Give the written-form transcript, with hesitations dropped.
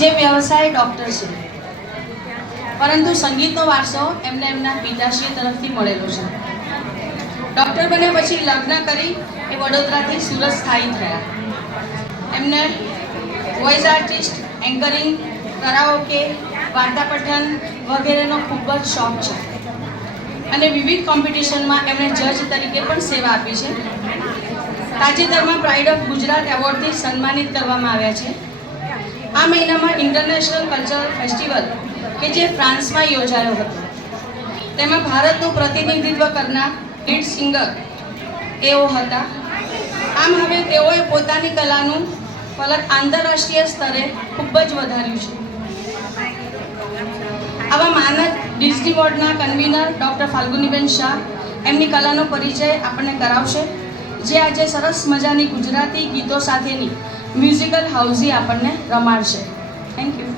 જે વ્યવસાય ડૉક્ટર છે, પરંતુ સંગીતનો વારસો એમને એમના પિતાશ્રી તરફથી મળેલો છે. ડૉક્ટર બન્યા પછી લગ્ન કરી એ વડોદરાથી સુરત સ્થાયી થયા. એમને વોઇસ આર્ટિસ્ટ, એન્કરિંગ, કરાઓકે, વાર્તા પઠન વગેરેનો ખૂબ જ શોખ છે અને વિવિધ કોમ્પિટિશનમાં એમણે જજ તરીકે પણ સેવા આપી છે. તાજેતરમાં પ્રાઇડ ઓફ ગુજરાત એવોર્ડથી સન્માનિત કરવામાં આવ્યા છે. આ મહિનામાં ઇન્ટરનેશનલ કલ્ચરલ ફેસ્ટિવલ કે જે ફ્રાન્સમાં યોજાયો હતો, તેમાં ભારતનું પ્રતિનિધિત્વ કરનાર લીડ સિંગર એઓ હતા. આમ હવે તેઓએ પોતાની કલાનું ફલક આંતરરાષ્ટ્રીય સ્તરે ખૂબ જ વધાર્યું છે. આવા માનદ ડિઝની બોર્ડના કન્વીનર ડૉક્ટર ફાલ્ગુનીબેન શાહ એમની કલાનો પરિચય આપણને કરાવશે, જે આજે સરસ મજાની ગુજરાતી ગીતો સાથેની મ્યુઝિકલ હાઉઝી આપણને રમાડશે. Thank you.